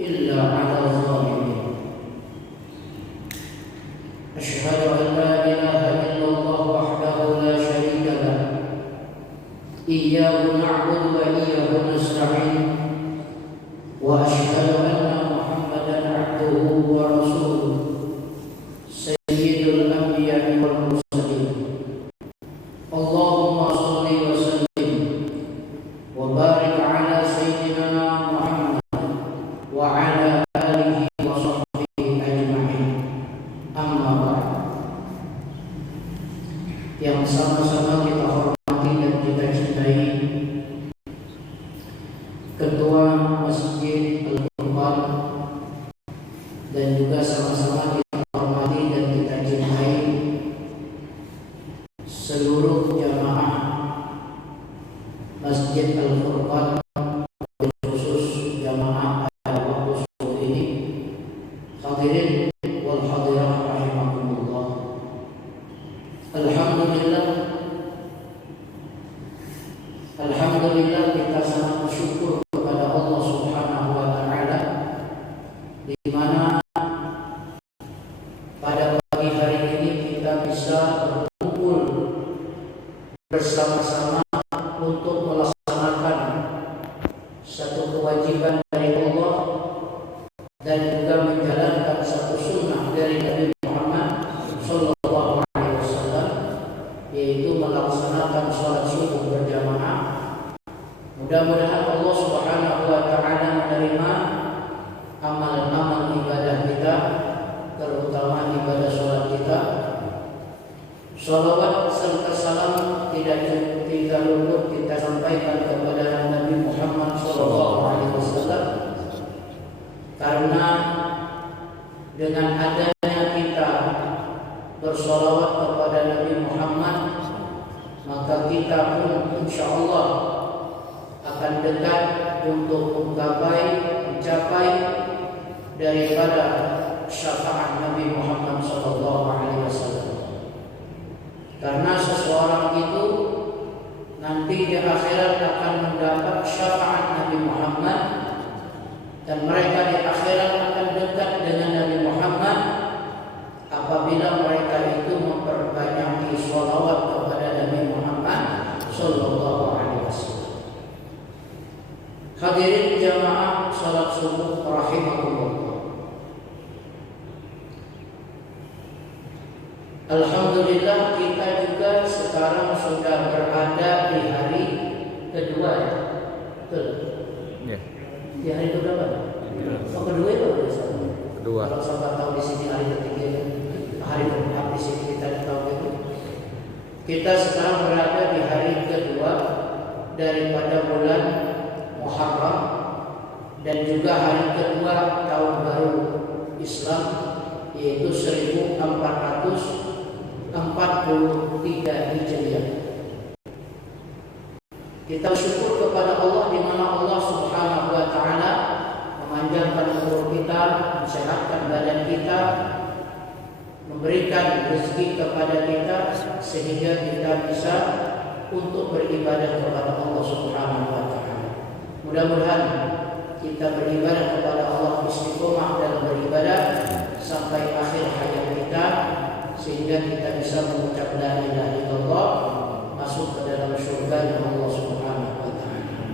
إلا على الظالمين أشهد أن لا إله إلا الله وحده لا شريك له إياه نعبد وإياه نستعين وأشهد أن محمدا عبده ورسوله سيد الأنبياء والمرسلين اللهم صل وسلم وبارك على سيدنا محمد وعلى آله وصحبه أجمعين أما بعد. Yang sama-sama kita hormati dan kita cintai Ketua Masjid Al-Furqan, dan juga sama-sama kita hormati dan kita cintai seluruh jamaah Masjid Al-Furqan, khusus jamaah pada waktu subuh ini. Hadirin wal hadirah rahimakumullah. Alhamdulillah kita sangat bersyukur kepada Allah Subhanahu wa taala di mana pada pagi hari ini kita bisa berkumpul bersama-sama untuk melaksanakan satu kewajiban dari Allah dan juga menjalankan satu sunnah dari Nabi Muhammad sallallahu alaihi wasallam, yaitu melaksanakan sholat subuh berjamaah. Mudah-mudahan Allah Subhanahu wa taala menerima amal-amal ibadah kita, terutama ibadah sholat kita. Shalawat serta salam tidak luput kita sampaikan kepada Nabi Muhammad SAW, karena dengan adanya kita bersolawat kepada Nabi Muhammad, maka kita pun insya Allah akan dekat untuk mencapai daripada syafaat Nabi Muhammad SAW. Karena seseorang itu nanti di akhirat akan mendapat syafaat Nabi Muhammad, dan mereka di akhirat akan dekat dengan Nabi Muhammad apabila mereka itu memperbanyak sholawat kepada Nabi Muhammad sallallahu alaihi wasallam. Hadirin jamaah salat subuh rahimakumullah. Alhamdulillah kita juga sekarang sudah berada di hari kedua, ya? Betul? Ya. Di hari kedua apa? Oh, kedua itu kedua. Kalau sahabat tahu di sini hari ketiga, hari keempat di sini kita tahu itu. Kita sekarang berada di hari kedua daripada bulan Muharram, dan juga hari kedua tahun baru Islam, yaitu 1443 Hijriah. Kita bersyukur kepada Allah di mana Allah Subhanahu wa taala memanjangkan umur kita, mensehatkan badan kita, memberikan rezeki kepada kita sehingga kita bisa untuk beribadah kepada Allah Subhanahu wa taala. Mudah-mudahan kita beribadah kepada Allah istiqomah dalam beribadah sampai akhir hayat kita, sehingga kita bisa mengucap la ilaha illallah, masuk ke dalam surga Allah Subhanahu wa taala.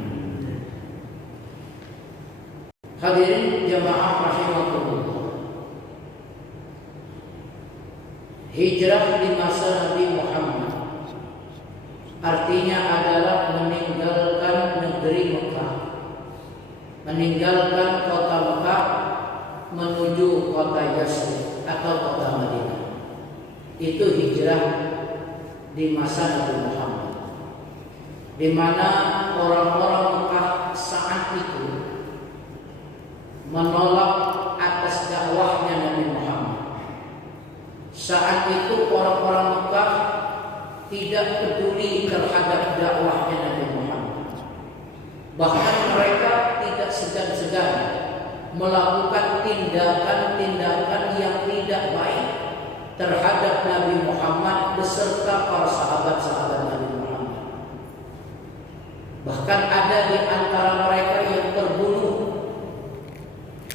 Hadirin jamaah rahimakumullah. Hijrah di masa Nabi Muhammad artinya adalah meninggalkan negeri Mekah, meninggalkan kota Mekah menuju kota Yasrib atau kota Madinah. Itu hijrah di masa Nabi Muhammad, di mana orang-orang Mekah saat itu menolak atas dakwahnya Nabi Muhammad. Saat itu orang-orang Mekah tidak peduli terhadap dakwahnya Nabi Muhammad. Bahkan mereka tidak segan-segan melakukan tindakan-tindakan yang tidak baik terhadap Nabi Muhammad beserta para sahabat-sahabat Nabi Muhammad. Bahkan ada di antara mereka yang terbunuh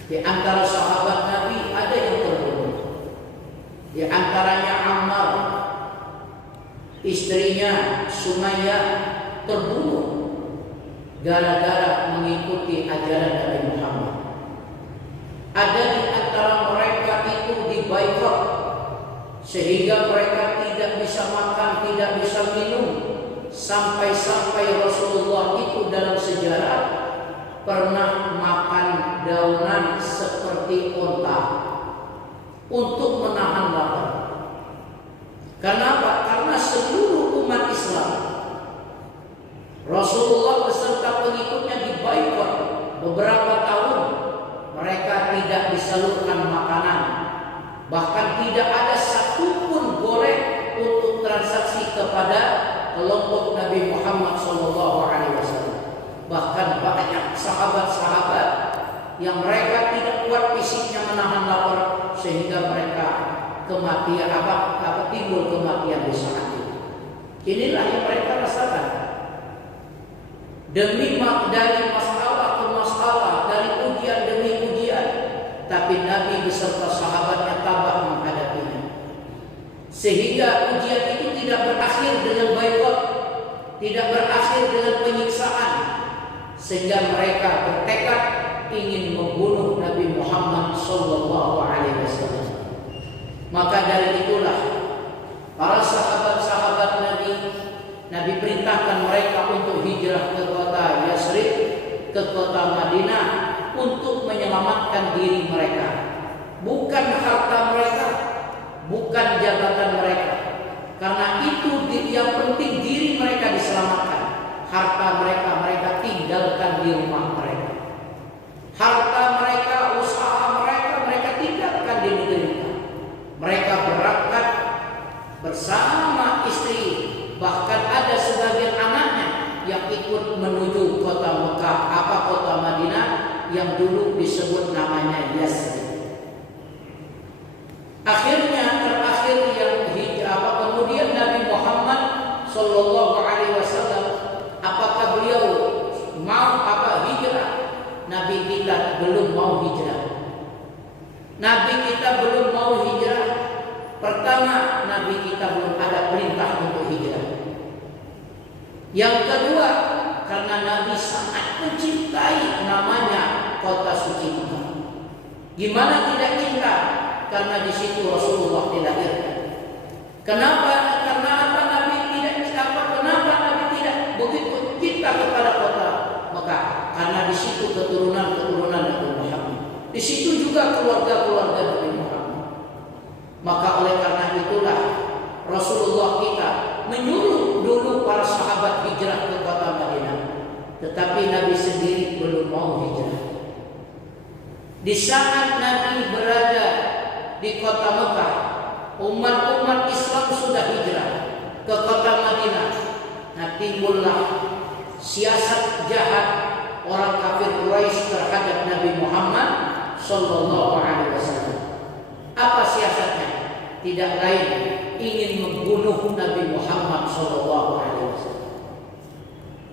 Di antara sahabat Nabi ada yang terbunuh. Di antaranya Ammar, istrinya Sumayyah terbunuh gara-gara mengikuti ajaran Nabi Muhammad. Ada di antara mereka itu diboikot sehingga mereka tidak bisa makan, tidak bisa minum, sampai-sampai Rasulullah itu dalam sejarah pernah makan daunan seperti onta untuk menahan lapar. Kenapa? Karena seluruh umat Islam, Rasulullah beserta pengikutnya diboikot beberapa tahun. Mereka tidak disalurkan makanan, bahkan tidak ada satupun boleh untuk transaksi kepada kelompok Nabi Muhammad SAW. Bahkan banyak sahabat-sahabat yang mereka tidak kuat fisiknya menahan lapar sehingga mereka kematian timbul kematian di saat itu. Inilah yang mereka rasakan. Dari masalah ke masalah, dari ujian demi ujian, tapi Nabi beserta sahabatnya tabah menghadapinya. Sehingga ujian itu tidak berakhir dengan boikot, tidak berakhir dengan penyiksaan, sehingga mereka bertekad ingin membunuh Nabi Muhammad SAW. Maka dari itulah para sahabat-sahabat Nabi perintahkan mereka untuk hijrah ke kota Yasrib, ke kota Madinah, untuk menyelamatkan diri mereka. Bukan harta mereka, bukan jabatan mereka. Karena itu yang penting diri mereka diselamatkan. Harta mereka tinggalkan di rumah mereka. Harta mereka, usaha mereka tinggalkan di negeri mereka. Mereka berangkat bersama istri, bahkan ada sebagian anaknya yang ikut menuju kota Mekah, kota Madinah yang dulu disebut namanya Yasrib. Akhirnya terakhir kemudian Nabi Muhammad SAW, apakah beliau mau hijrah? Nabi kita belum mau hijrah. Nabi kita belum mau hijrah. Pertama, Nabi kita belum ada perintah untuk hijrah. Yang kedua, karena Nabi sangat mencintai namanya kota suci Mekah. Gimana tidak cinta? Karena di situ Rasulullah dilahirkan. Kenapa? Karena apa Nabi tidak cinta? Kenapa Nabi tidak begitu cinta kepada kota Mekah? Karena di situ keturunan Nabi Muhammad. Di situ juga keluarga Nabi Muhammad. Maka oleh karena itulah Rasulullah kita menyuruh dulu para sahabat hijrah ke kota Madinah, tetapi Nabi sendiri belum mau hijrah. Di saat Nabi berada di kota Mekah, umat Islam sudah hijrah ke kota Madinah. Nah, timbullah siasat jahat orang kafir Quraisy terhadap Nabi Muhammad SAW. Apa siasatnya? Tidak lain ingin membunuh Nabi Muhammad SAW.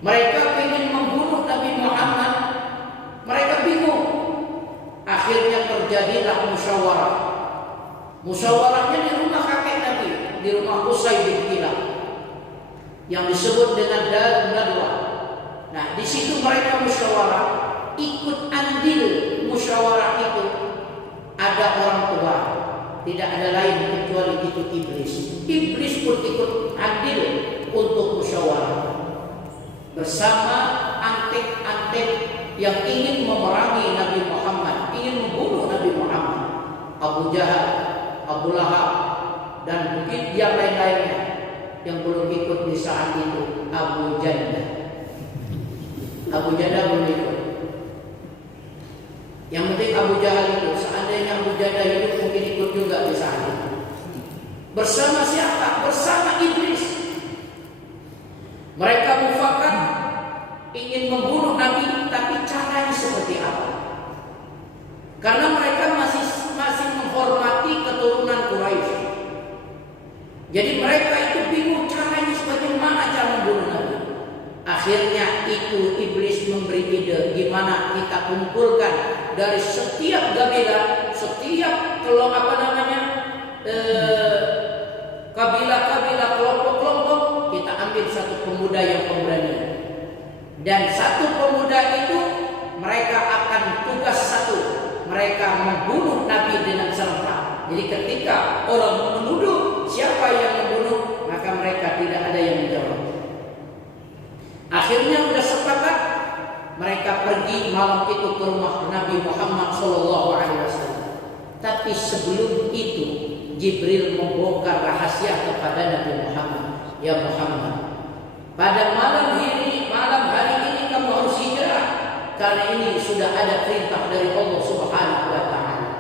Mereka ingin membunuh Nabi Muhammad. Mereka bingung. Akhirnya terjadilah musyawarah. Musyawarahnya di rumah kakek Nabi, di rumah Qusay bin Kilab, yang disebut dengan Darun Nadwah. Nah, di situ mereka musyawarah, ikut andil musyawarah itu ada orang tua, tidak ada lain kecuali itu iblis. Iblis pun ikut andil untuk musyawarah bersama antek-antek yang ingin memerangi Nabi Muhammad, ingin membunuh Nabi Muhammad. Abu Jahal, Abu Lahab, dan mungkin yang lain-lainnya yang belum ikut di saat itu. Abu Janda belum ikut. Yang penting Abu Jahal itu, seandainya Abu Janda hidup mungkin ikut juga di saat itu. Bersama siapa? Bersama iblis. Mereka mufakat ingin membunuh Nabi, tapi caranya seperti apa? Karena mereka masih menghormati keturunan Quraisy. Jadi mereka itu bingung caranya bagaimana cara membunuh Nabi. Akhirnya itu iblis memberi ide, gimana kita kumpulkan dari setiap kabilah, setiap kabilah, kelompok-kelompok, kita ambil satu pemuda yang pemberani. Dan satu pemuda itu mereka akan tugas satu, mereka membunuh Nabi dengan serempak. Jadi ketika orang menuduh siapa yang membunuh, maka mereka tidak ada yang menjawab. Akhirnya sudah sepakat, mereka pergi malam itu ke rumah Nabi Muhammad SAW. Tapi sebelum itu Jibril membongkar rahasia kepada Nabi Muhammad. Ya Muhammad, pada malam hari ini kamu harus hijrah, karena ini sudah ada perintah dari Allah Subhanahu wa Ta'ala.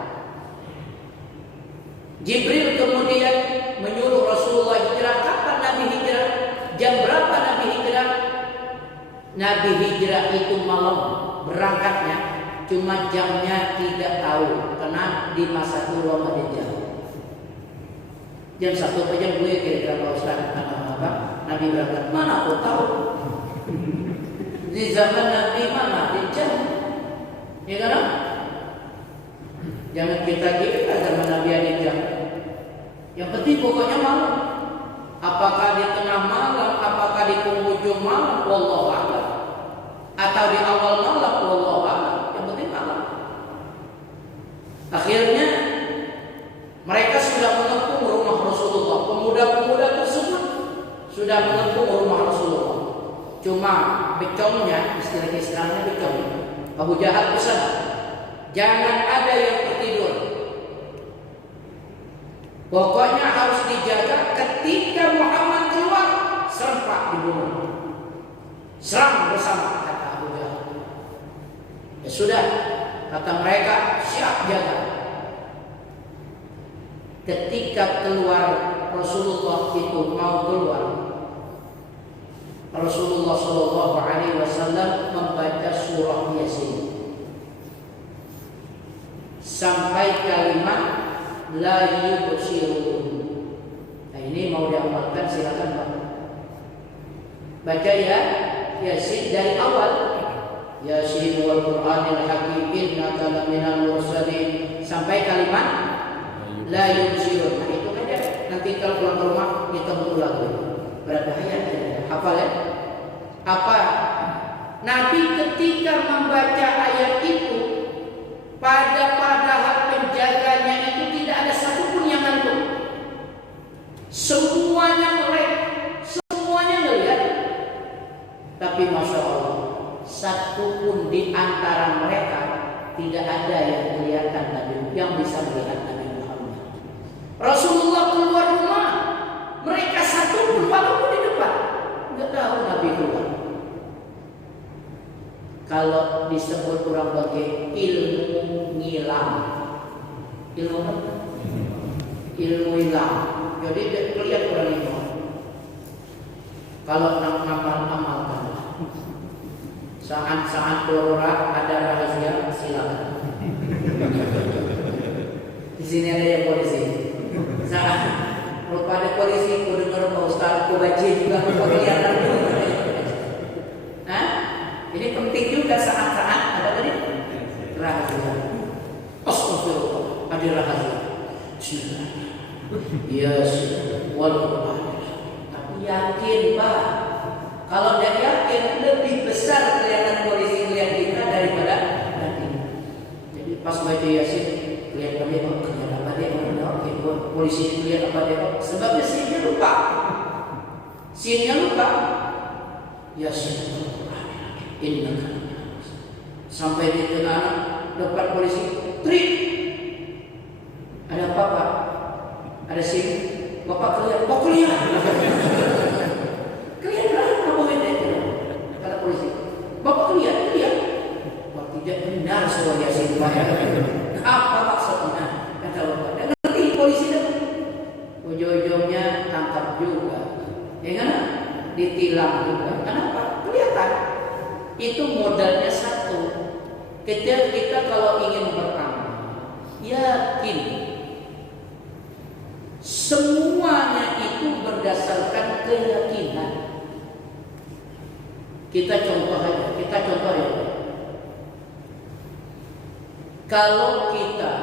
Jibril kemudian menyuruh Rasulullah hijrah. Kapan Nabi hijrah? Jam berapa Nabi hijrah? Nabi hijrah itu malam berangkatnya, cuma jamnya tidak tahu, karena di masa itu Ramadan jauh. Jam 1 atau jam 2 kira-kira Pak Ustaz apa? Nabi berangkat, mana aku tahu? Di zaman Nabi mana di jam? Ya kan? Jangan kita zaman Nabi ada jam. Yang penting pokoknya malam. Apakah di tengah malam, apakah di penghujung malam, wallahu a'lam. Atau di awal malam, wallahu a'lam. Yang penting malam. Akhirnya mereka sudah mengepung rumah Rasulullah. Pemuda-pemuda tersebut sudah mengepung rumah Rasulullah. Cuma becongnya, istilahnya becong, Abu Jahal pesan, jangan ada yang tertidur. Pokoknya harus dijaga, ketika Muhammad keluar, serempak dibunuh. Serang bersama, kata Abu Jahal. Ya sudah, kata mereka, siap jaga. Ketika keluar Rasulullah itu mau keluar, Rasulullah SAW membaca surah Yasin sampai kalimat la yubsirun. Nah ini mau diamalkan, silakan Pak. Baca ya Yasin dari awal. Yasin wal Qur'anil Hakim innaka laminal mursalin sampai kalimat la yubsirun. Nah itu aja. Nanti kalau pulang ke rumah kita berulang lagi. Berapa ayat? Hafal ya? Apa? Nabi ketika membaca ayat itu, padahal penjaganya itu tidak ada satupun yang ngantuk. Semuanya melek, semuanya melihat. Tapi Masya Allah, satupun di antara mereka tidak ada yang kelihatan Nabi, yang bisa melihat Nabi Muhammad. Rasulullah keluar rumah, mereka satupun walaupun di depan nggak tahu Nabi keluar. Kalau disebut orang bagi ilmu ngilang, ilmu apa? Ilmu hilang. Jadi kelihatan orang itu. Kalau amalkan. Saat keluar ada rahasia, silakan. Di sini ada yang polisi. Saat pada polisi, ku dengar Pak Ustaz, ku baca juga kelihatan. Jadi penting juga saat-saat ada tadi rahasia. Astagfirullah, ada rahasia. Yes, walaupun tapi yakin Pak, kalau tidak yakin lebih besar kelihatan polisi melihat kita daripada nanti. Jadi pas baca Yasin kelihatan dia kelihatan apa dia polisi kelihatan apa dia sebabnya sinnya lupa. Sinnya lupa. Yasin sampai di tengah depan polisi, trik. Ada apa Pak? Ada SIM? Bapak kelihatan? Oh kelihatan. Kelihatan apa itu? Kata polisi. Bapak kelihatan? Bapak tidak benar surah Yasin Pak. Apa maksudnya? Kata Bapak. Dan ngerti polisi itu. Ujung-ujungnya tangkap juga. Ya kan? Ditilang juga. Kenapa? Kelihatan. Itu modalnya satu. Kita kalau ingin beramal, yakin semuanya itu berdasarkan keyakinan. Kita contoh ya. Kalau kita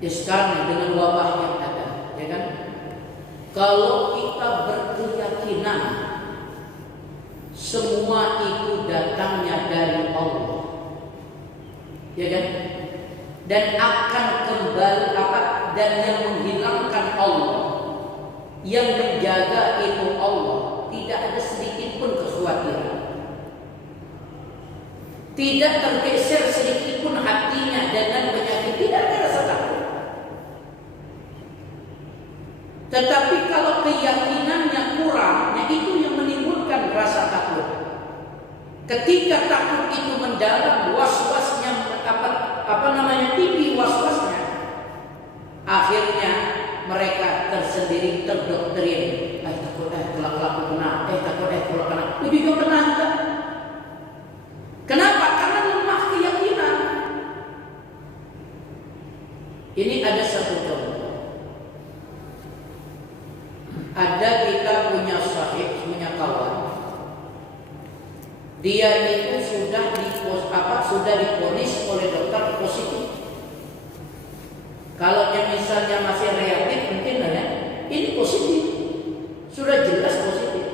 sekarang dengan wabah yang ada, ya kan? Kalau kita berkeyakinan semua itu datangnya dari Allah, ya kan? Dan akan kembali dan yang menghilangkan Allah, yang menjaga itu Allah, tidak ada sedikit pun kekhawatiran. Tidak tergeser sedikit pun hatinya dengan penyakit, tidak ada rasa takut. Tetapi kalau keyakinannya kurang, itu yang menimbulkan rasa takut. Ketika takut itu mendalam, was-wasnya tinggi was-wasnya, akhirnya mereka tersendiri terdoktrin. Takut kalau kena, takut kalau kena, itu juga kena juga. Kenapa? Karena lemah keyakinan. Ini ada satu contoh. Ada kita punya sahib, punya kawan. Dia itu sudah diponis oleh dokter positif. Kalau yang misalnya masih reaktif mungkin ya, ini positif. Sudah jelas positif.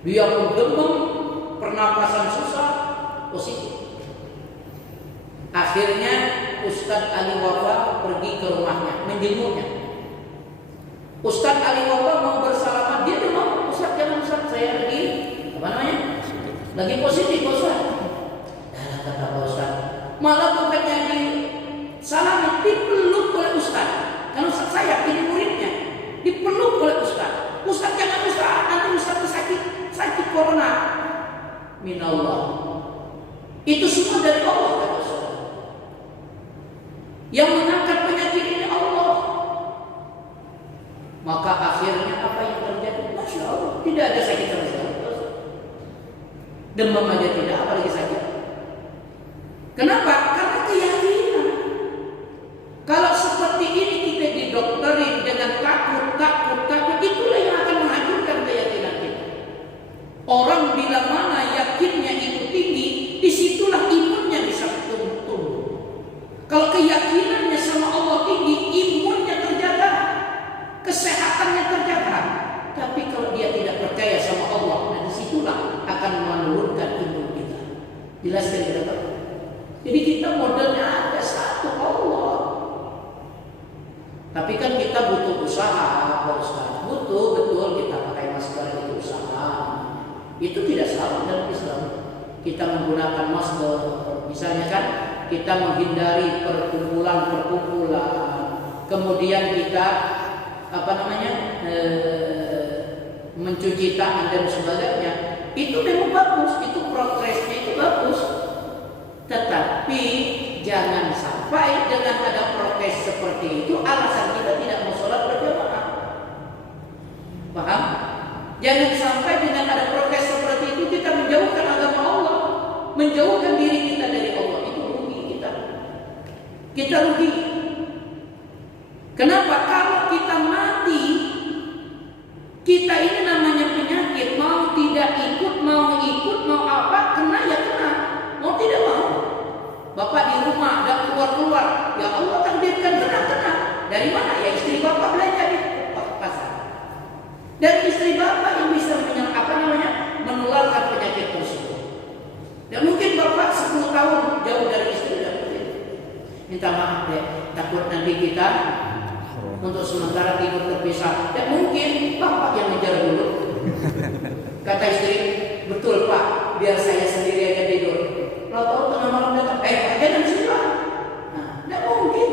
Dia pun demam, pernapasan susah, positif. Akhirnya Ustadz Ali Wafa pergi ke rumahnya, menjenguknya. Ustadz Ali Wafa mau bersalaman, dia mau, Ustadz jangan Ustadz, saya lagi positif Ustadz. Kata Pak Ustadz, malah bukannya disalamin, dipeluk oleh Ustadz. Kalau Ustadz saya ini muridnya, dipeluk oleh Ustadz. Ustadz jangan Ustadz, nanti Ustadz sakit corona. Minallah. Itu semua dari Allah, kata Ustaz. Yang mengangkat penyakit ini Allah. Maka akhirnya apa yang terjadi? Masya Allah, tidak ada sakit sama sekali. Demam aja tidak, apalagi sakit. Kenapa? Karena keyakinan. Kalau seperti ini kita didokterin dengan takut, itulah yang akan menghancurkan keyakinan kita. Orang bila mana yakinnya itu tinggi, disitulah imunnya bisa tumbuh. Kalau keyakinannya sama Allah tinggi, imunnya terjaga, kesehatannya terjaga. Tapi kalau dia tidak percaya sama Allah, nah disitulah akan menurunkan imun kita. Jelas kan kita tahu? Jadi kita modalnya ada satu, Allah. Tapi kan kita butuh usaha, Pak Ustaz. Butuh betul kita pakai masker, itu usaha. Itu tidak salah dalam Islam. Kita menggunakan masker, misalnya kan kita menghindari perkumpulan. Kemudian kita mencuci tangan dan sebagainya. Itu memang bagus, itu progresnya itu bagus. Tetapi jangan sampai dengan ada protes seperti itu alasan kita tidak mau sholat berjamaah. Paham? Jangan sampai dengan ada protes seperti itu kita menjauhkan agama Allah, menjauhkan diri kita dari Allah. Itu rugi kita. Kita rugi. Kenapa? Kalau kita mati, kita ini namanya penyakit, mau tidak ikut, mau apa, kena ya kena, mau tidak mau. Bapak di rumah dan keluar, ya Allah takdirkan kena. Dari mana? Ya istri bapak belanja di pasar. Dari istri bapak yang bisa menularkan penyakit tersebut. Dan mungkin bapak 10 tahun jauh dari istri dan mungkin. Minta maaf deh, takut nanti kita untuk sementara tidur terpisah. Dan mungkin bapak yang ngejar dulu. Kata istri, betul Pak, biar saya sendiri aja tidur. Kalau tahu tengah malam datang, jangan siapa. Nah, tidak mungkin.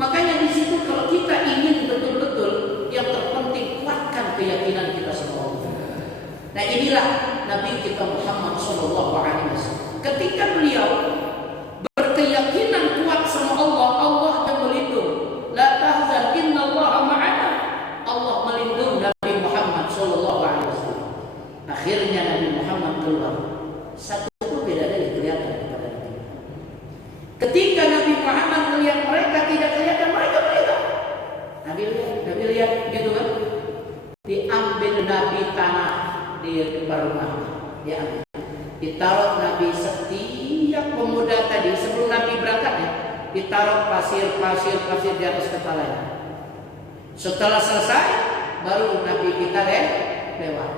Makanya di situ kalau kita ingin betul-betul, yang terpenting kuatkan keyakinan kita sama Allah. Nah inilah Nabi kita Muhammad SAW. Ketika beliau berkeyakinan kuat sama Allah, Allah yang melindung. La tahzan innallaha ma'ana. Allah melindung Nabi Muhammad SAW. Akhirnya Nabi Muhammad keluar. Satu pun tidak ada yang kelihatan kepada Nabi. Ketika Nabi Muhammad melihat mereka tidak kelihatan, mereka melihat. Nabi lihat gitu kan. Diambil Nabi tanah di depan rumahnya, diambil. Ditaruh Nabi setiap pemuda tadi sebelum Nabi berangkat ya, ditaruh pasir di atas kepalanya. Setelah selesai, baru Nabi kita lewat.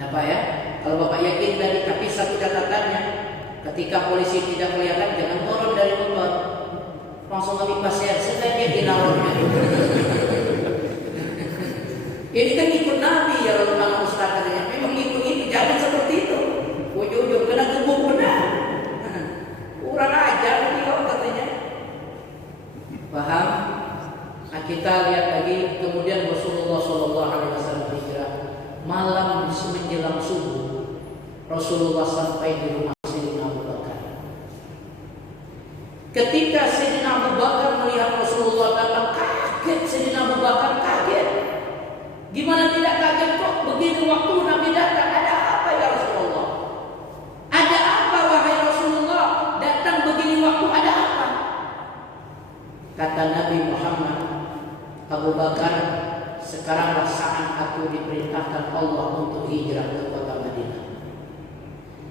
Nah Pak ya, kalau Bapak yakin tadi, tapi satu catatannya, ketika polisi tidak kelihatan, jangan turun dari motor, langsung ambil pasir, sebaiknya dinaruhnya. Ini kan ikut Nabi ya, lalu anak Ustaz katanya, memang ikut itu, jangan seperti itu. Ujung-ujung kena gebuk benar. Kurang ajar beliau katanya. Paham? Nah, kita lihat lagi, kemudian Rasulullah SAW hijrah. Malam menjelang subuh, Rasulullah sampai di rumah Sayyidina Abu Bakar. Ketika Sayyidina Abu Bakar melihat Rasulullah datang, kaget. Sayyidina Abu Bakar kaget. Gimana tidak kaget kok begitu waktu Nabi datang? Ada apa ya Rasulullah? Ada apa wahai Rasulullah? Datang begini waktu, ada apa? Kata Nabi Muhammad, Abu Bakar, sekaranglah saat aku diperintahkan Allah untuk hijrah ke kota Madinah.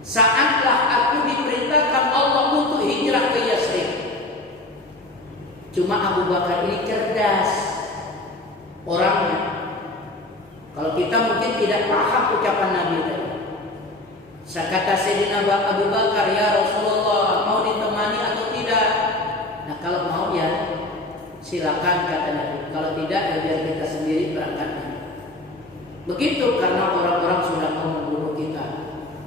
Saatlah aku diperintahkan Allah untuk hijrah ke Yasrib. Cuma Abu Bakar ini cerdas orangnya. Kalau kita mungkin tidak paham ucapan Nabi tadi. Kata Sayyidina Abu Bakar, ya Rasulullah, mau ditemani atau tidak? Nah kalau mau ya silakan kata Nabi. Kalau tidak ya biar kita sendiri berangkat. Begitu, karena orang-orang sudah mau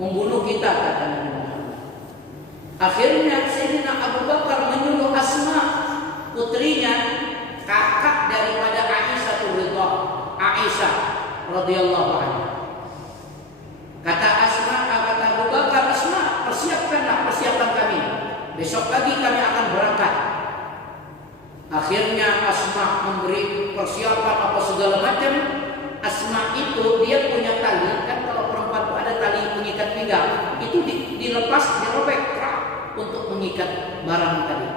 membunuh kita kata Nabi Muhammad. Akhirnya Sayyidina Abu Bakar menyuruh Asma, putrinya, kakak daripada Aisyah radhiyallahu anha. Kata Abu Bakar, Asma, persiapkan kami. Besok pagi kami akan berangkat. Akhirnya Asma memberi persiapan apa segala macam. Asma itu dia punya tali, kan kalau perempuan itu ada tali pengikat pinggang, itu dilepas, dirobek untuk mengikat barang tadi.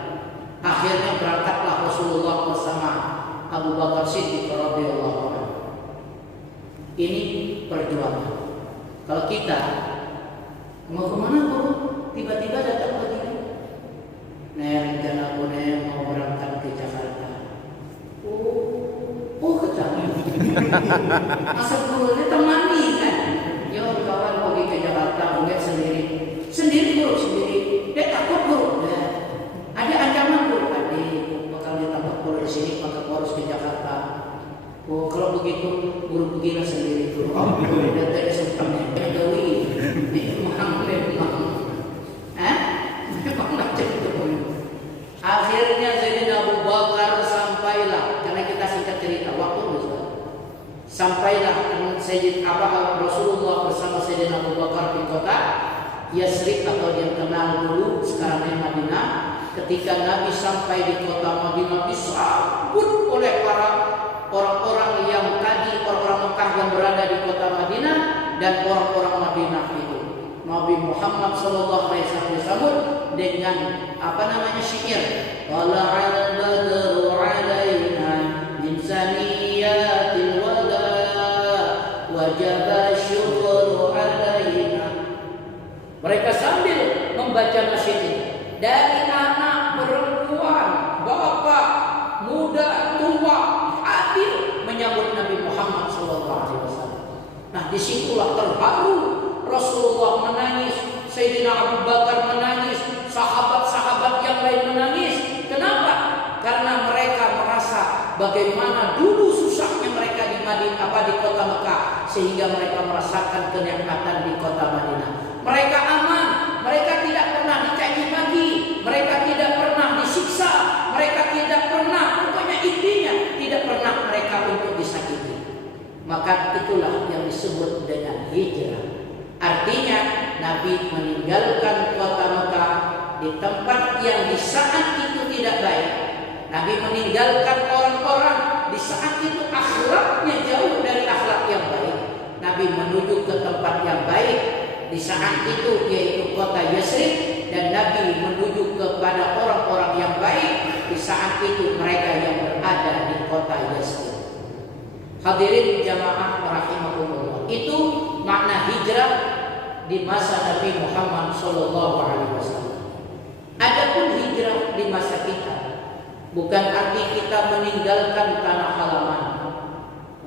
Akhirnya berangkatlah Rasulullah bersama Abu Bakar Siddiq radhiyallahu anhu. Ini perjuangan. Kalau kita mau kemana bro? Tiba-tiba datang begini. Rencana aku mau berangkat ke Jakarta. Oh kecil. Masa gurunya temani kan? Yo kawan pergi ke Jakarta, enggak sendiri bro, sendiri. Dia takut bro. Ada ancaman bro, bakal ditangkap bro di sini, maka harus ke Jakarta. Oh kalau begitu guru pergilah sendiri dulu. Oh dan dari sempurna jauhi. Memang. Memang macam itu. Akhirnya Sayyidina Abu Bakar sampailah, karena kita singkat cerita waktu itu. Sampailah Rasulullah bersama Sayyidina Abu Bakar di kota Yasrib atau yang kenal dulu sekarang Madinah. Ketika Nabi sampai di kota Madinah disambut oleh para orang-orang yang tadi, orang-orang Mekah yang berada di kota Madinah dan orang-orang Madinah itu. Nabi Muhammad SAW disambut dengan syair. Tala'al badru 'alaina min saniyatil wada wajaba syukru 'alaina. Mereka sambil membaca nasyid ini, dari anak, perempuan, bapak, muda, tua, hadir menyambut Nabi Muhammad SAW. Nah disitulah terharu, Rasulullah menangis, Sayyidina Abu Bakar menangis, sahabat-sahabat yang lain menangis. Kenapa? Karena mereka merasa bagaimana dulu susahnya mereka di kota Mekah, sehingga mereka merasakan kenikmatan di kota Madinah. Mereka aman, mereka tidak pernah dicaci maki, mereka tidak pernah disiksa, mereka tidak pernah, pokoknya intinya tidak pernah mereka untuk disakiti. Maka itulah yang disebut dengan hijrah. Artinya Nabi meninggalkan kota Mekah di tempat yang di saat itu tidak baik. Nabi meninggalkan orang-orang di saat itu akhlaknya jauh dari akhlak yang baik. Nabi menuju ke tempat yang baik di saat itu, yaitu kota Yasrib, dan Nabi menuju kepada orang-orang yang baik di saat itu, mereka yang berada di kota Yasrib. Hadirin jamaah rahimakumullah. Itu makna hijrah di masa Nabi Muhammad SAW. Adapun hijrah di masa kita bukan arti kita meninggalkan tanah halaman.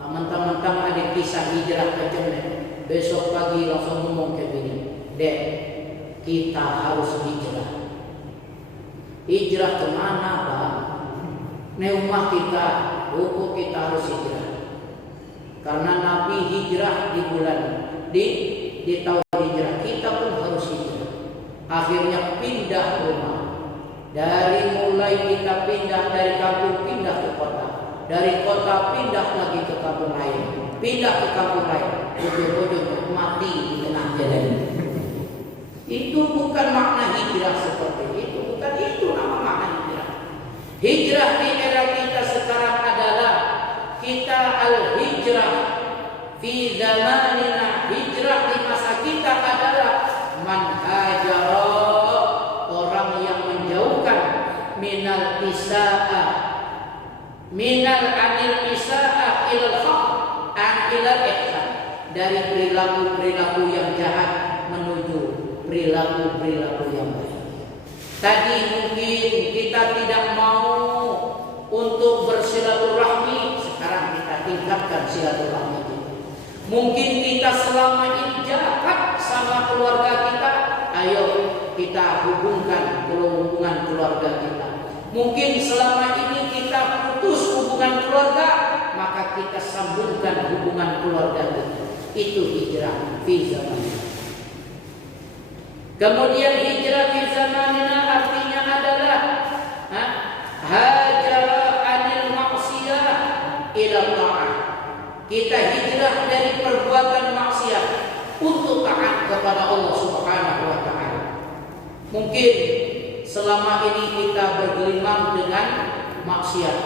Mentang-mentang ada kisah hijrah ke Cemeh, besok pagi langsung ngomong kayak gini, Dek, kita harus hijrah. Hijrah kemana, Bang? Rumah kita, buku kita harus hijrah. Karena Nabi hijrah di bulan di tahun hijrah, kita pun harus hijrah. Akhirnya pindah rumah. Dari mulai kita pindah dari kampung pindah ke kota, dari kota pindah lagi ke kampung lain, pindah ke kampung lain, ujung-ujung mati di tengah jalan. Itu bukan makna hijrah seperti itu, bukan itu nama makna hijrah. Hijrah di era kita sekarang adalah kita al-hijrah fi zamanina. Hijrah di masa kita adalah man hajara, orang yang menjauhkan minal isa'ah, minal anil isa'ah ilal haq an ilal ihsan, dari perilaku-perilaku yang jahat menuju perilaku-perilaku yang baik. Tadi mungkin kita tidak mau untuk bersilaturahmi, sekarang kita tingkatkan silaturahmi kita. Mungkin kita selama ini jahat sama keluarga kita, ayo kita hubungkan hubungan keluarga kita. Mungkin selama ini kita putus hubungan keluarga, maka kita sambungkan hubungan keluarga kita. Itu hijrah fi zamanina. Kemudian hijrah fi zamanina artinya adalah hajara anil maksiyah ila ta'ah. Kita hijrah dari perbuatan maksiat untuk taat kepada Allah Subhanahu wa taala. Mungkin selama ini kita bergelimang dengan maksiat.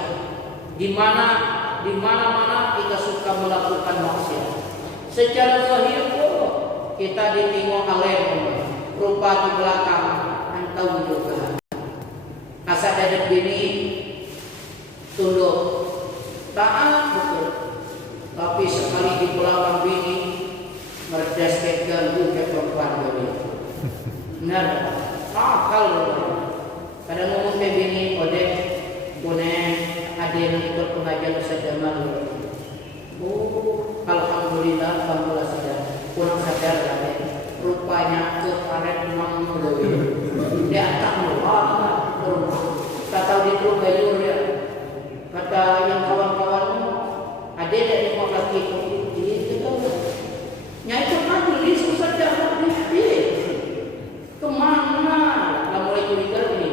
Di mana-mana kita suka melakukan maksiat. Secara zahir kita ditinggal alim, rupa di belakang antau juga. Asal ada bini tunduk taat betul. Tapi sekali di belakang bini merdes ganggu ke perempuan bini. Benar, akal. Kadang ngomong ke bini, odeh, bonek, adik ikut pengajian saja malu. Oh, alhamdulillah, alhamdulillah sadar. Kurang sadar lah, rupanya ke karet memang mulu. Dia tak meluah, tak tahu dia perlu bayur ya. Kata yang kawan-kawan, ada dari rumah laki itu, dia kita nyai itu majelis saja dia kemana? Lah mulai curiga ini.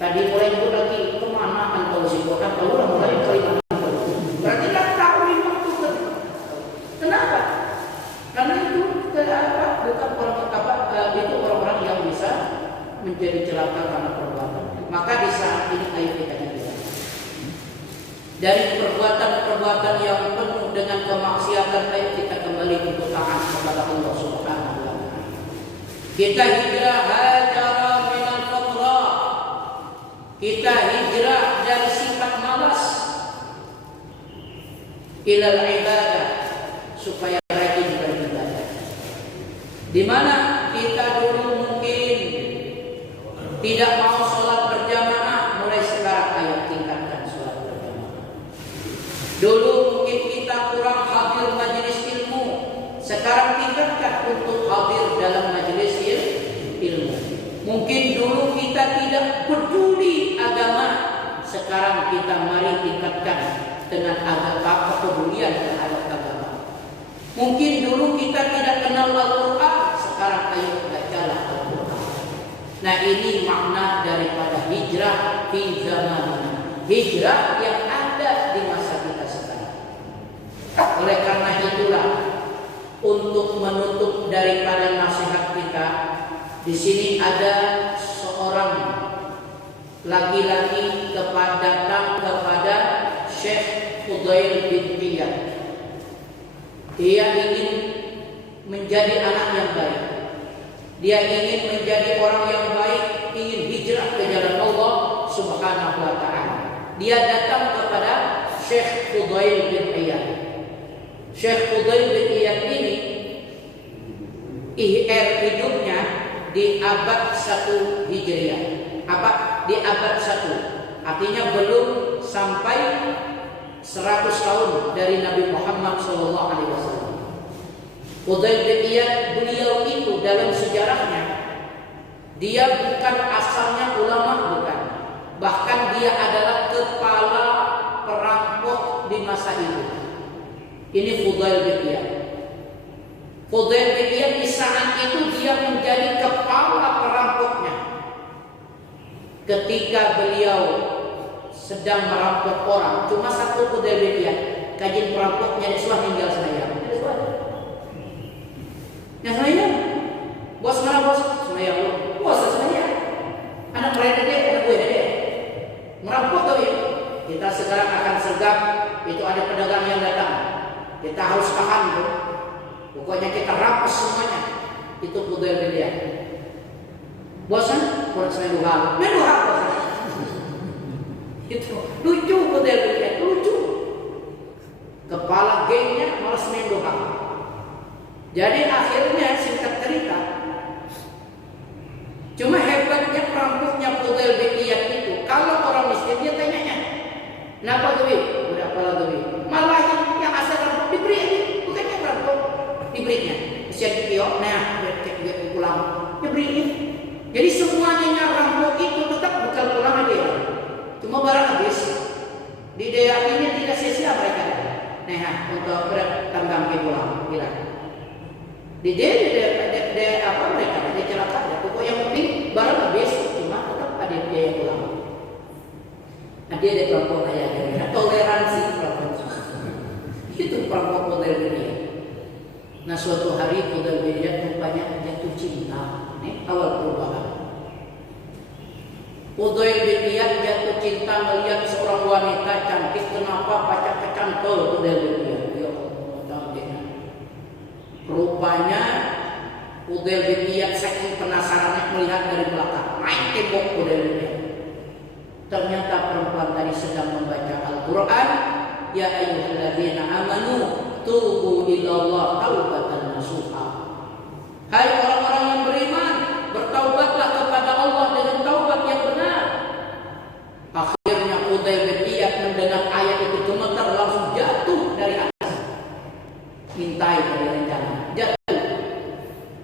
Tadi mulai itu lagi kemana antau si kota tahu lah mulai kali. Berarti kan tahu itu kenapa? Karena itu bukan itu orang-orang yang bisa menjadi celaka karena perbuatan. Maka di saat ini ayo kita hijrah dari perbuatan-perbuatan yang penuh dengan kemaksiatan, ayo kita kembali untuk taat kepada Allah Subhanahu wa taala. Kita hijrah hajara minal fatra. Kita hijrah dari sifat malas ilal ibadah, supaya rajin beribadah. Di mana kita dulu mungkin tidak mau sholat berjamaah, mulai sekarang ayo tingkatkan sholat berjamaah. Dulu mungkin kita kurang hadir majelis ilmu, sekarang tingkatkan untuk hadir dalam majelis ilmu. Mungkin dulu kita tidak peduli agama, sekarang kita mari tingkatkan dengan agama, kepedulian terhadap agama. Mungkin dulu kita tidak kenal Al-Quran, sekarang ayo bacalah Al-Quran. Nah, ini makna daripada hijrah fi zamanina, hijrah yang ada di masa kita sekarang. Oleh karena itulah, untuk menutup daripada nasihat kita, di sini ada seorang laki-laki datang kepada Syekh Fudail bin Iyad. Dia ingin menjadi anak yang baik. Dia ingin menjadi orang yang baik, ingin hijrah ke jalan Allah Subhanahu wa taala. Dia datang kepada Syekh Fudail bin Iyad. Syekh Fudail bin Iyad ini hidupnya di abad 1 Hijriah. Di abad 1. Artinya belum sampai 100 tahun dari Nabi Muhammad SAW. Fudail bin Iyad, beliau itu dalam sejarahnya, dia bukan asalnya ulama, bukan. Bahkan dia adalah kepala perampok di masa itu. Ini Fudail bin Iyad. Fudail bin Iyad di saat itu dia menjadi kepala perampoknya. Ketika beliau sedang merampok orang, cuma satu Fudail bin Iyad, kajian perampoknya di Suah tinggal Senayan. Yang Senayan, bos mana bos? Senayan. Bos Senayan. Anak mereka dia, anak gue dia. Merampok tuh ya. Kita sekarang akan sergap, itu ada pedagang yang datang. Kita harus tahan tuh. Pokoknya kita rampas semuanya. Itu Fudail bin Iyad. Bosan? Kurang saya duha. Meduha bosan. Itu lucu Fudail bin Iyad, lucu. Kepala gengnya malas main duha. Jadi akhirnya singkat cerita, cuma hebatnya perampoknya Fudail bin Iyad itu, kalau orang miskin dia tanyanya, kenapa tuh? Udah apa tuh? Malah yang asal rampok diberi aja, bukan yang rampok diberinya. Siap dia, nah dia pulang, diberi. Jadi semuanya yang rampok itu tetap bukan pulang dia, cuma barang habis. Di daerah ini tidak sia-sia mereka. Nah, untuk bertanggung pulang, bilang. Di daerah apa mereka? Dia celaka. Pokok yang penting barang habis, cuma tetap ada biaya pulang. Nah, dia ada perampok ayahnya, toleransi perampok. Itu perampok Fudail bin Iyad. Nah, suatu hari Fudail bin Iyad rupanya jatuh cinta. Ini awal perubahan. Fudail bin Iyad jatuh cinta melihat seorang wanita cantik. Kenapa pacar kecantol Fudail bin Iyad? Ya Allah, rupanya Fudail bin Iyad saking penasarannya melihat dari belakang, main tembok Fudail bin Iyad. Ternyata perempuan tadi sedang membaca Al-Quran. Ya ayyuhalladzina amanu tubu ilallah taubatan nasuha. Hai orang-orang yang beriman, bertaubatlah kepada Allah dengan taubat yang benar. Akhirnya Fudail bin Iyad mendengar ayat itu gemetar, langsung jatuh dari atas. Intai dari rencana, jatuh.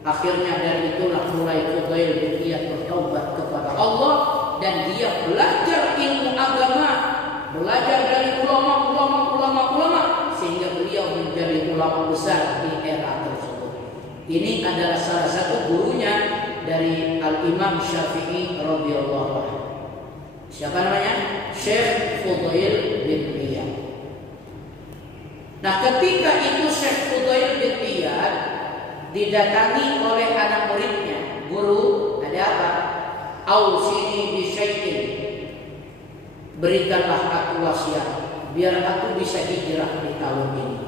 Akhirnya dari itulah mulai Fudail bin Iyad bertaubat kepada Allah, dan dia belajar ilmu agama, belajar dari ulama, sehingga beliau menjadi ulama besar di era tersebut. Ini adalah salah satu gurunya dari Al-Imam Syafi'i radhiyallahu anhu. Siapa namanya? Syekh Fudail bin Iyad. Nah, ketika itu Syekh Fudail bin Iyad didatangi oleh anak muridnya, guru, ada apa? Ausini bi syai'in. Berikanlah aku wasiat biar aku bisa hijrah di tahun ini.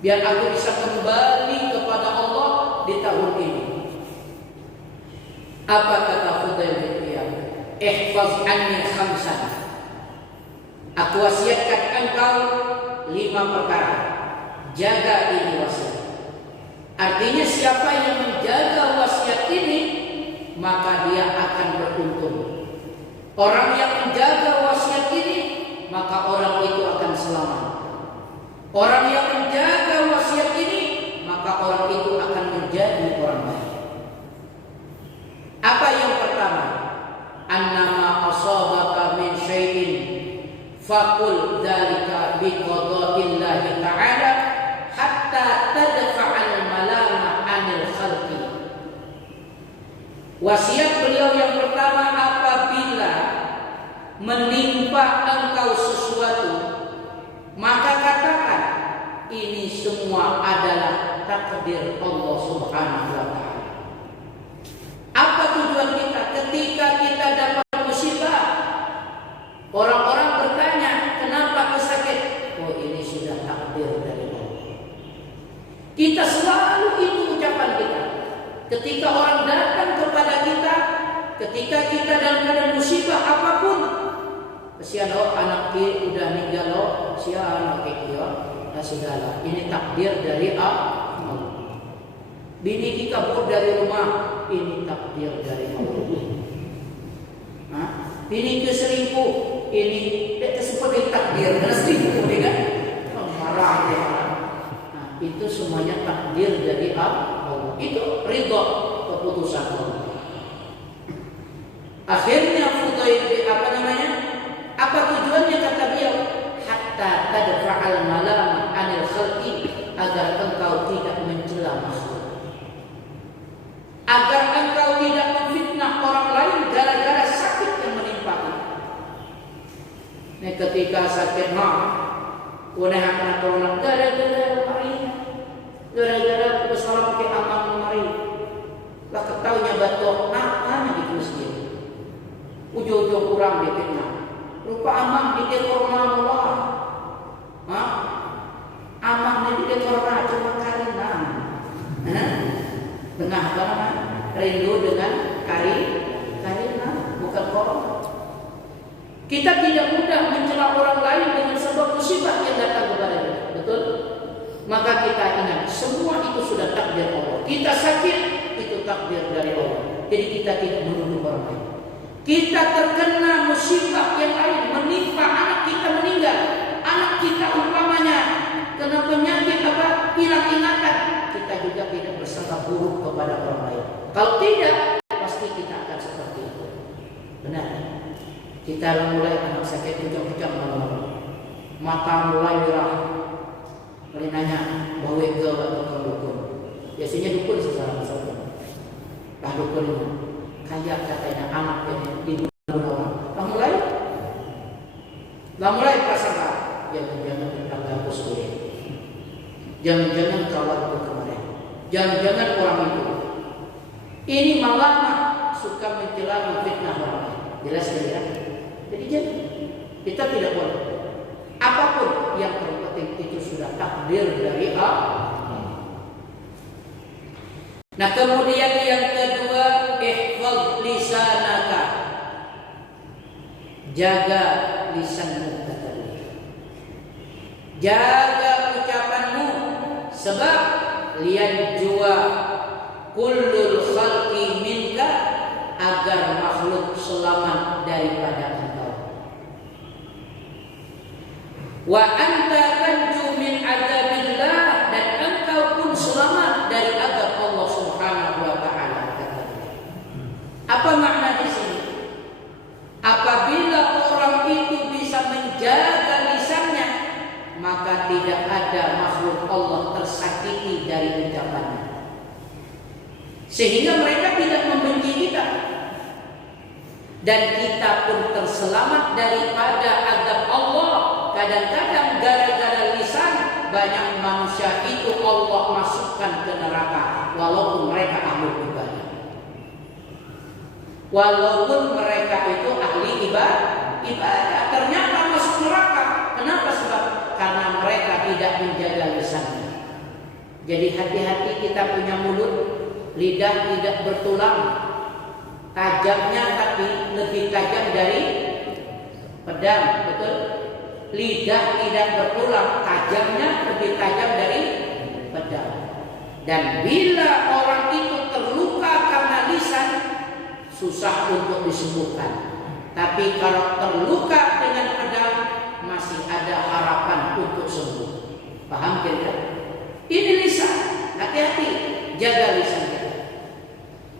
Biar aku bisa kembali kepada Allah di tahun ini. Apa kata Fudail bin Iyad? Ihfaz anni khamsan. Aku wasiatkan engkau 5 perkara. Jaga ini wasiat. Artinya siapa yang menjaga wasiat ini, maka dia akan beruntung. Orang yang menjaga wasiat ini, maka orang itu akan selamat. Orang yang menjaga wasiat ini, maka orang itu akan menjadi orang baik. Apa yang pertama? Annama asabaka min syai'in faqul dzalika bi qada'illahi ta'ala hatta tadfa'al malama 'anil khalqi. Wasiat beliau yang pertama, apabila menimpa engkau sesuatu, maka katakan ini semua adalah takdir Allah Subhanahu wa ta'ala. Apa tujuan kita ketika kita dapat musibah? Orang-orang bertanya, kenapa kau sakit? Oh, ini sudah takdir dari Allah. Kita selalu itu ucapan kita. Ketika orang datang kepada kita, ketika kita dalam keadaan musibah apapun, kesian lo anak ki udah meninggal lo, sian anak ki segala. Ini takdir dari Allah. Bini ki kabur dari rumah, ini takdir dari Allah. Bini ki selingkuh, ini sebagai takdir dan selingkuh, kan? Marah ya. Itu semuanya takdir dari Allah. Itu ridho keputusan Allah. Akhirnya Fudail apa tujuannya kata beliau? Hatta tadfa'al malama 'anil khalqi, agar engkau tidak mencela makhluk. Agar engkau tidak memfitnah orang lain gara-gara sakit yang menimpa kita. Nah, ketika sakit akan tolong gara-gara marinya, gara-gara bersalah pakai amal mari, lah ketahuinya batuk, hanya di masjid. Ujung-ujung kurang dikitnya. Rupa amang di corona mula. Amang di corona cuma karena tengah banget rindu dengan karina, bukan corona. Kita tidak mudah mencela orang lain dengan sebab musibah yang datang kepada kita, betul? Maka kita ingat, semua itu sudah takdir Allah. Kita sakit, itu takdir dari Allah. Jadi kita tidak menuduh orang lain. Kita terkena musibah yang lain, menimpa anak kita meninggal, anak kita umpamanya kena penyakit hilang ingatan, kita juga tidak bersangka buruk kepada orang lain. Kalau tidak, pasti kita akan seperti itu. Benar? Kita mulai anak sakit kejang-kejang malam-malam, mata mulai merah. Kalian nanya, bawa ke atau dukun? Biasanya dukun secara masalah. Lah dukun kayak katanya anak yang dibunuh orang. Lah mulai prasangka, jangan-jangan tentang gabus gue, jangan-jangan kawan gue kemarin, jangan-jangan orang itu. Ini malah suka mencela memfitnah orang lain. Jelas tidak? Jadi kita tidak boleh. Apapun yang terpenting itu sudah takdir dari Allah. Nah, kemudian yang kedua, ihfaz lisanaka. Jaga lisanmu, kata dia. Jaga ucapanmu, sebab lian jua kullul khalqi minka, agar makhluk selamat daripada engkau. Wa anta tanju min adzabillah, dan engkau pun selamat dari azab Allah Subhanahu wa taala. Apa makna di sini? Apabila orang itu bisa menjaga lisannya, maka tidak ada makhluk Allah tersakiti dari ucapannya, sehingga mereka tidak membenci kita, dan kita pun terselamat daripada azab Allah. Kadang-kadang gara-gara lisan, banyak manusia itu Allah masukkan ke neraka, walaupun mereka ahli ibadah. Walaupun mereka itu ahli ibadah, ternyata masuk neraka. Kenapa? Sebab karena mereka tidak menjaga lisannya. Jadi hati-hati, kita punya mulut, lidah tidak bertulang, tajamnya tapi lebih tajam dari pedang, betul? Lidah tidak bertulang, tajamnya lebih tajam dari pedang. Dan bila orang itu terluka karena lisan, susah untuk disembuhkan. Tapi kalau terluka dengan pedang, masih ada harapan untuk sembuh. Paham tidak? Ini lisan. Hati-hati, jaga lisan kita.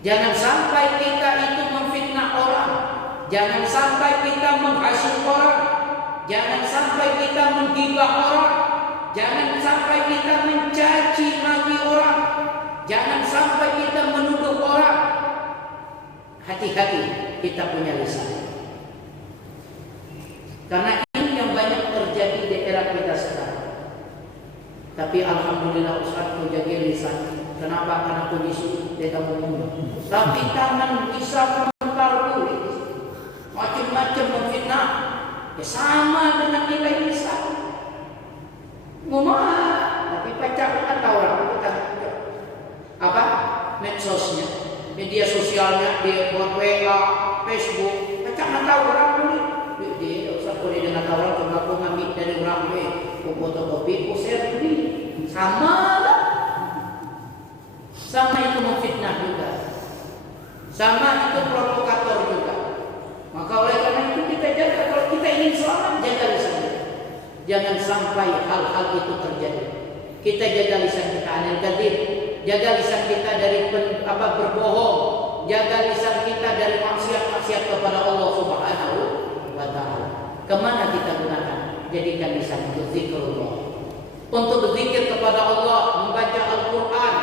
Jangan sampai kita itu memfitnah orang. Jangan sampai kita menghasut orang. Jangan sampai kita menggibah orang. Jangan sampai kita mencaci maki orang. Jangan sampai kita menuduh orang. Hati-hati, kita punya lisan. Karena ini yang banyak terjadi di era kita sekarang. Tapi alhamdulillah Ustaz aku jaga lisan. Kenapa? Karena aku disuruh dia ngomong. Tapi tangan bisa komentar tulis, macam-macam memfitnah. Ya sama dengan nilai lisan. Ngomong, tapi pacar tahu orang apa medsosnya, media sosialnya, dia buat WA, Facebook, pacar tahu orang ini. Dia usah boleh dengan orang cuma aku ngambil dari orang aku fotokopi, aku share beli, sama lah. sama itu memfitnah juga, sama itu provokator juga. Maka oleh karena itu kita jaga, kalau kita ingin selamat, jaga lisan kita. Jangan sampai hal-hal itu terjadi. Kita jaga lisan kita anil kadzib, jaga lisan kita dari berbohong, jaga lisan kita dari maksiat-maksiat kepada Allah Subhanahu wa taala. Kemana kita gunakan? Jadikan lisan untuk zikrullah, untuk berzikir kepada Allah, membaca Al-Quran,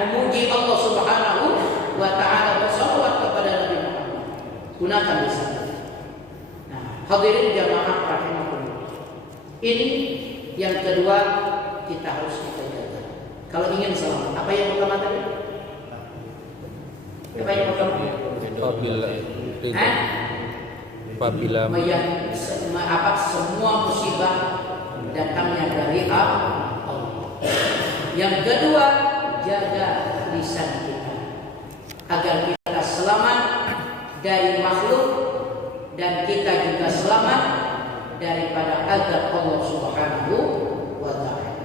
memuji Allah Subhanahu wa taala, bersalawat kepada Nabi Muhammad. Gunakan lisan. Nah, hadirin jamaah rahimakumullah. Ini yang kedua kita harus kita jaga. Kalau ingin selamat, apa yang pertama tadi? Apa yang pertama? Apabila semua musibah datangnya dari Allah. Yang kedua, jaga lisan kita agar kita selamat dari makhluk dan kita juga selamat daripada azab Allah Subhanahu wa taala.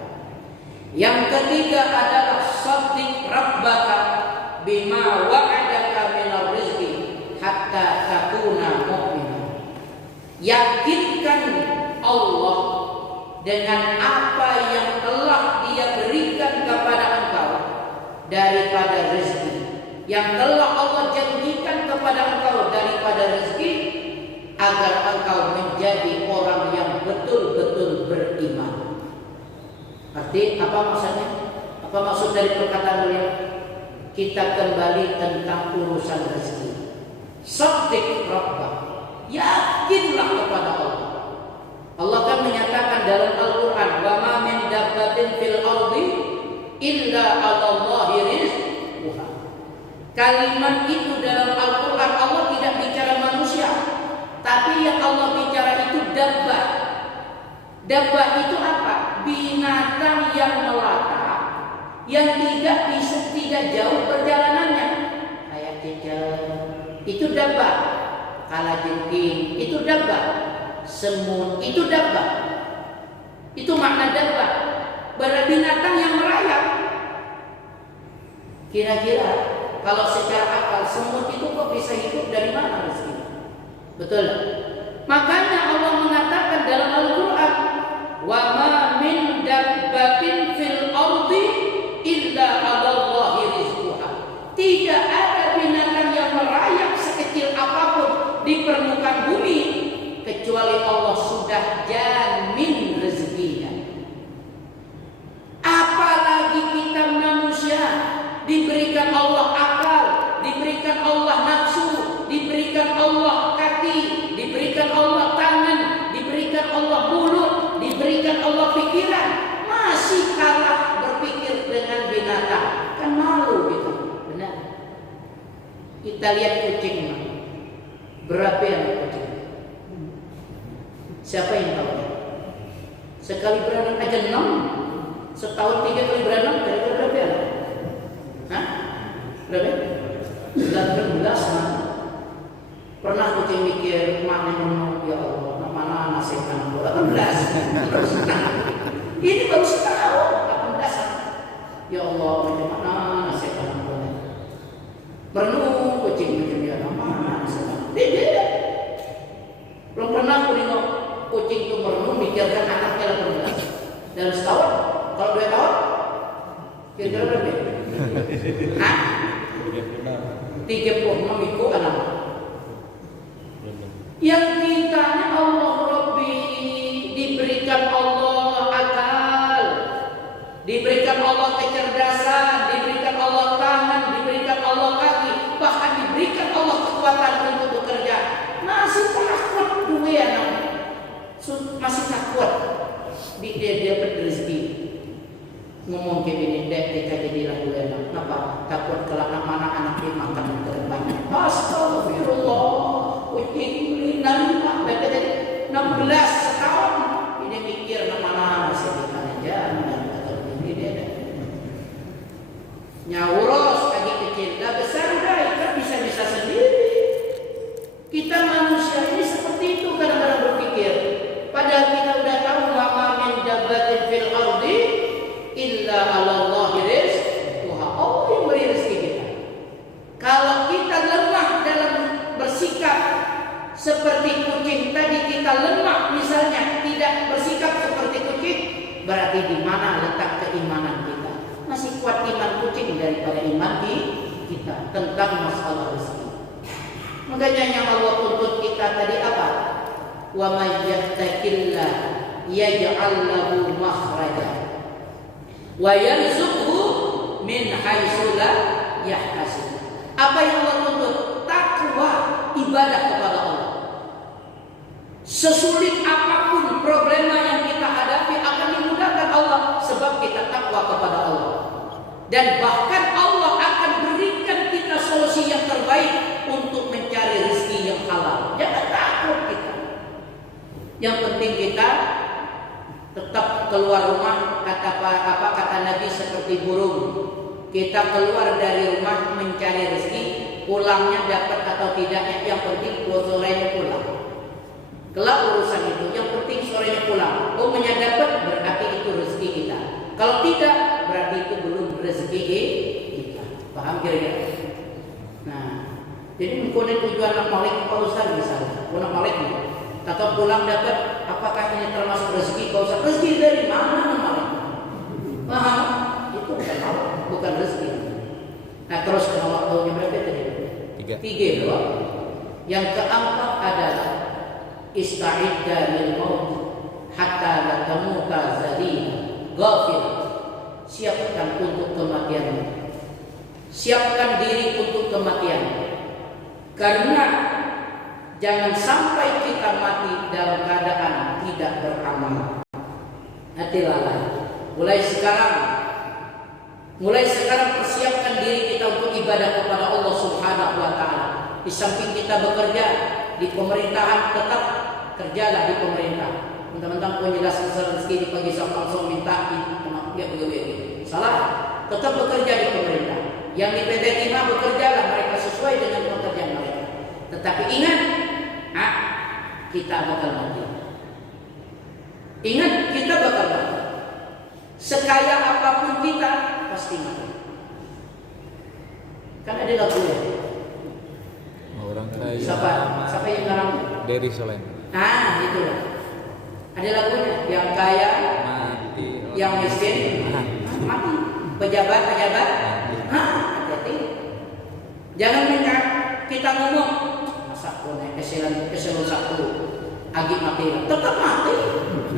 Yang ketiga adalah shaddiq rabbaka bima wa'adaka minar rizqi hatta takuna mu'minan. Yakinkan Allah dengan apa yang telah Dia berikan kepada engkau daripada rezeki, yang telah Allah janjikan kepada engkau daripada rezeki, agar engkau menjadi orang yang betul-betul beriman. Arti apa maksudnya? Apa maksud dari perkataan beliau? Kita kembali tentang urusan rezeki. Shaddiq rabbak, yakinlah kepada Allah. Allah kan menyatakan dalam Al-Quran, wa ma min dabbatin fil ardi illa 'alallahi rizquha. Kalimat itu dalam Al-Quran Allah tidak bicara manusia, tapi yang Allah bicara itu dabbah. Dabbah itu apa? Binatang yang melata, yang tidak jauh perjalanannya. Kayak cicak, itu dabbah. Kalajengking, itu dabbah. Semut, itu dabbah. Itu makna dabbah. Binatang yang merayap. Kira-kira kalau secara akal semut itu kok bisa hidup dari mana rezeki? Betul. Makanya Allah mengatakan dalam Al-Quran, wa ma min dabbatin fil ardi illa 'alallahi rizquha. Tidak ada binatang yang merayap sekecil apapun di permukaan bumi kecuali Allah sudah jamin rezekinya. Apalagi kita manusia, diberikan Allah akal, diberikan Allah nafsu, diberikan Allah kaki, diberikan Allah tangan, diberikan Allah mulut, diberikan Allah pikiran, masih kalah berpikir dengan binatang. Kan malu gitu. Benar. Kita lihat kucing, berapa yang kucing? Siapa yang tahu? Sekali beranak aja 6, setahun 3 kali beranak, kira-kira berapa ya? Hah? Berapa? 19 mana? Pernah kucing mikir, mana ya Allah, mana nasib anak 18? Ini baru setahun, 18. Ya Allah, mana nasib anak bola? Merenung kucing macam dia, mana nasib anak? Tidak. Belum pernah aku nengok kucing itu merenung mikirkan anaknya 18. Dan setahun, kalau 2 tahun, kira-kira berapa? Hah? 36 ikut anak. Yang kitanya Allah Rabbi, diberikan Allah akal, diberikan Allah kecerdasan, diberikan Allah tangan, diberikan Allah kaki, bahkan diberikan Allah kekuatan untuk bekerja. Masih takut duwe anak, masih takut dia dapat rezeki. Ngomong kayak gini, dek kita jadilah dua anak. Kenapa? Takut kelak anak dia makan terbanyak. Astagfirullah. Kucing lima, mereka jadi 16 setahun. Ini mikir mana masih makan aja, atau ini dia. Nyawuros lagi kecil, dah besar udah ikan bisa sendiri. Kita manusia ini seperti itu kadang-kadang berpikir. Padahal kita udah tahu ma min dabbatin fil ardi illa 'alallahi rizquha. Seperti kucing tadi kita lemah misalnya, tidak bersikap seperti kucing, berarti di mana letak keimanan kita? Masih kuat iman kucing daripada iman kita tentang masalah rezeki. Makanya yang Allah tuntut kita tadi apa? Wa may yattaqillah yaj'al lahu makhraja wa yarzuqhu min haitsu la yahtasib. Apa yang Allah tuntut? Takwa, ibadah kepada Allah. Sesulit apapun problema yang kita hadapi akan dimudahkan Allah sebab kita takwa kepada Allah. Dan bahkan Allah akan berikan kita solusi yang terbaik untuk mencari rezeki yang halal. Jangan takut kita. Yang penting kita tetap keluar rumah, kata Nabi, seperti burung. Kita keluar dari rumah mencari rezeki, pulangnya dapat atau tidaknya, yang penting sorenya pulang. Kelak urusan itu, yang penting sorenya pulang. Umumnya dapat, berarti itu rezeki kita. Kalau tidak, berarti itu belum rezeki kita. Paham kira-kira? Nah, jadi mengkode tujuan nak malik Pak Ustaz misalnya, nak malik atau pulang dapat, apakah ini termasuk rezeki Pak Ustaz? Rezeki dari mana malik? Paham? Itu bukan rezeki. Nah, terus kalau waktunya berapa tadi? Tiga doang. Yang keempat adalah ista'idda lil maut hatta la tamuta zalina ghafir. Siapkan untuk kematian. Siapkan diri untuk kematian. Karena jangan sampai kita mati dalam keadaan tidak beramal. Hati lalai. Mulai sekarang persiapkan diri kita untuk ibadah kepada Allah Subhanahu wa taala. Di samping kita bekerja di pemerintahan, tetap kerjalah di pemerintah. Teman-teman penjelasan rezeki di pagi langsung minta dia pegawai. Salah. Tetap bekerja di pemerintah. Yang di PT Timah bekerjalah mereka sesuai dengan pekerjaan mereka. Tetapi ingat, kita bakal mati. Ingat, kita bakal mati. Sekaya apapun kita pasti mati. Kan ada lagu ya. Orang kaya. Siapa yang ngarang? Dari Solen. Gitu lah. Ada lagunya, yang kaya mati, yang miskin mati. Pejabat hati-hati. Jangan minta kita ngomong masa punya eselon 1 agi mati, tetap mati.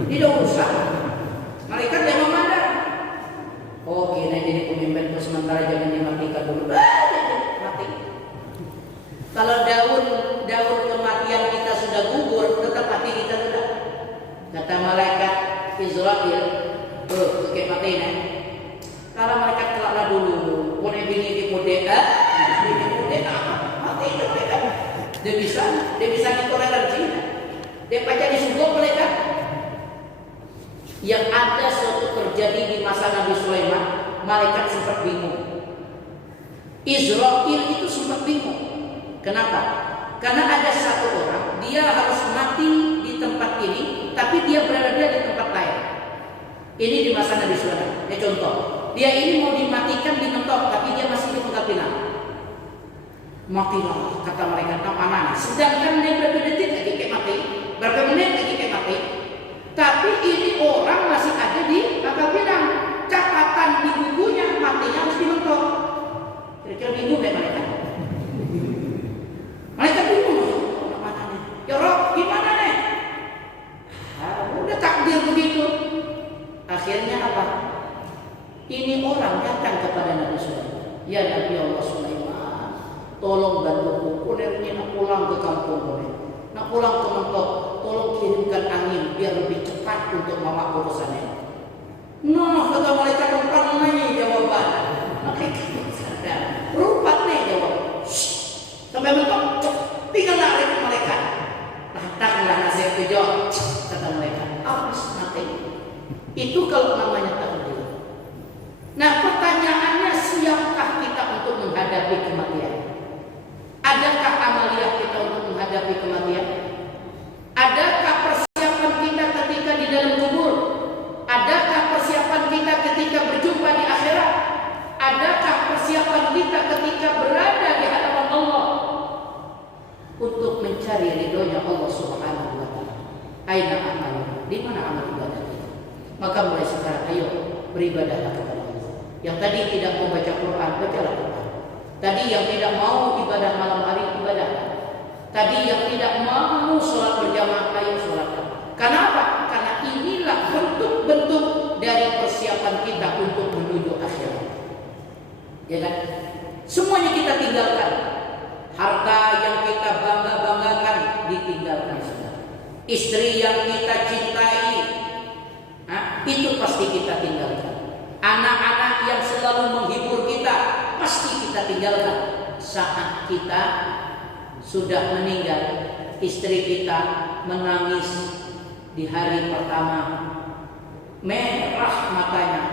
Tidak usah. Malaikat yang memandang. Oh, kini jadi pemimpin untuk sementara, jangan dimatikan dulu. Mati. Kalau daun kematian kita sudah gugur, tetap mati kita sudah. Kata malaikat Israel, oke mati nih. Kalau malaikat kelaklah dulu, punya bini di mode mati itu mereka. Dia bisa ditoleransi. Dia baca di surga malaikat. Yang ada suatu terjadi di masa Nabi Sulaiman, malaikat sempat bingung. Israel itu sempat bingung. Kenapa? Karena ada satu orang, dia harus mati di tempat ini, tapi dia berada di tempat lain. Ini di masa Nabi Sulaiman. Ini contoh. Dia ini mau dimatikan di mentok, tapi dia masih di pengkapinan. Matilah, kata mereka, anak. Sedangkan dia berapa detik lagi kayak mati, berapa menit lagi kayak mati. Tapi ini orang masih ada di pengkapinan. Catatan di bukunya matinya harus di mentok. Kira-kira bingung deh mereka. Mereka bingung, mana nih? Ya Rob, gimana nih? Udah takdir begitu. Akhirnya apa? Ini orang datang kepada Nabi Sulaiman. Ya Nabi Allah Sulaiman, tolong bantu kunernya nak pulang ke kampung nak pulang ke mentok. Tolong kirimkan angin biar lebih cepat untuk mama urusannya. Nah, kata malaikat rupat nih jawaban. Malaikat sadar, rupat nih jawab. Sampai mentok, tinggal lari ke malaikat. Datanglah nasib kejot, kata malaikat. Habis mati. Itu kalau namanya takdir. Nah, pertanyaannya, siapkah kita untuk menghadapi kematian? Adakah amaliyah kita untuk menghadapi kematian? Adakah persiapan kita ketika di dalam kubur? Adakah persiapan kita ketika berjumpa di akhirat? Adakah persiapan kita ketika berada di hadapan Allah untuk mencari ridho ridhonya Allah Subhanahu wa taala. Aina amal, di mana amal ibadah kita? Maka mulai sekarang ayo beribadahlah kepada Allah. Yang tadi tidak mau baca Quran, bacalah Quran. Tadi yang tidak mau ibadah malam hari, ibadah. Tadi yang tidak mau sholat berjamaah, ayo sholatkan. Kenapa? Karena inilah bentuk-bentuk dari persiapan kita untuk menuju akhirat. Ya kan? Semuanya kita tinggalkan. Harta yang kita bangga-banggakan ditinggalkan sudah. Istri yang kita cintai, itu pasti kita tinggalkan. Anak-anak yang selalu menghibur kita, pasti kita tinggalkan. Saat kita sudah meninggal, istri kita menangis di hari pertama, merah matanya,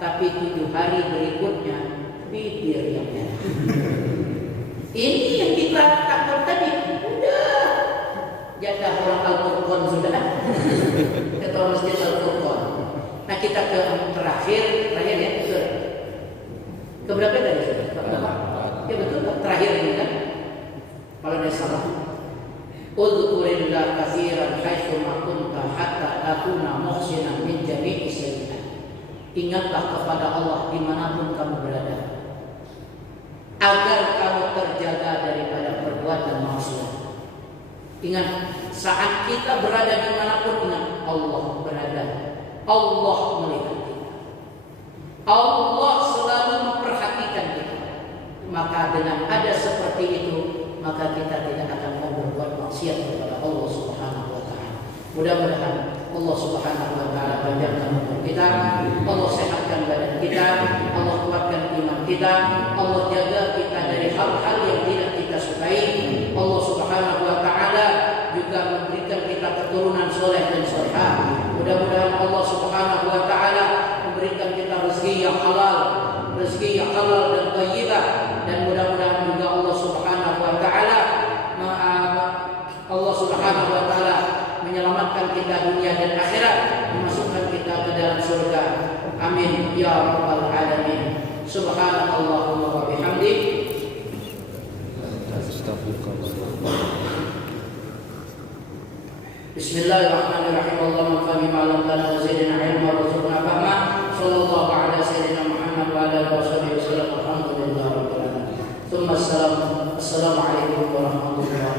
tapi 7 hari berikutnya bibir yang merah. Ini yang kita takut tadi. Udah jatah orang Al-Furqan sudah. Ketua Masjid Al-Furqan. Nah kita ke terakhir ya, betul. Keberapa tadi sudah? Ya betul, terakhir ini kan. Kalau ada salah. Udzurillah katsiran haitsu ma kunta hatta takuna muhsinan min jami'i sayyi'at. Ingatlah kepada Allah dimanapun kamu berada, agar kamu terjaga daripada perbuatan maksiat. Ingat, saat kita berada dimanapun, ingat Allah berada, Allah melihat kita, Allah selalu memperhatikan kita. Maka dengan ada seperti itu, maka kita tidak akan mau berbuat maksiat kepada Allah Subhanahu wa taala. Mudah-mudahan Allah Subhanahu wa taala panjangkan umur kita, Allah sehatkan badan kita, Allah kuatkan iman kita, Allah jaga kita dari hal-hal yang tidak kita sukai. Allah Subhanahu wa taala juga memberikan kita keturunan soleh dan solehah. Mudah-mudahan Allah Subhanahu wa taala memberikan kita rezeki yang halal, rezeki yang halal dan thayyibah, dan mudah-mudahan juga Allah Subhanahu wa taala menyelamatkan kita dunia dan akhirat, memasukkan kita ke dalam surga. Amin ya rabbal alamin. Subhanallahumma wa bihamdik. Bismillahirrahmanirrahim. Allahumma fahmi ma lam tana wa zidna ilma warzuqna fahma. Sallallahu ala sayyidina Muhammad wa ala alihi wasallam. Alhamdulillah rabbil alamin. Thumma assalamu alaikum warahmatullahi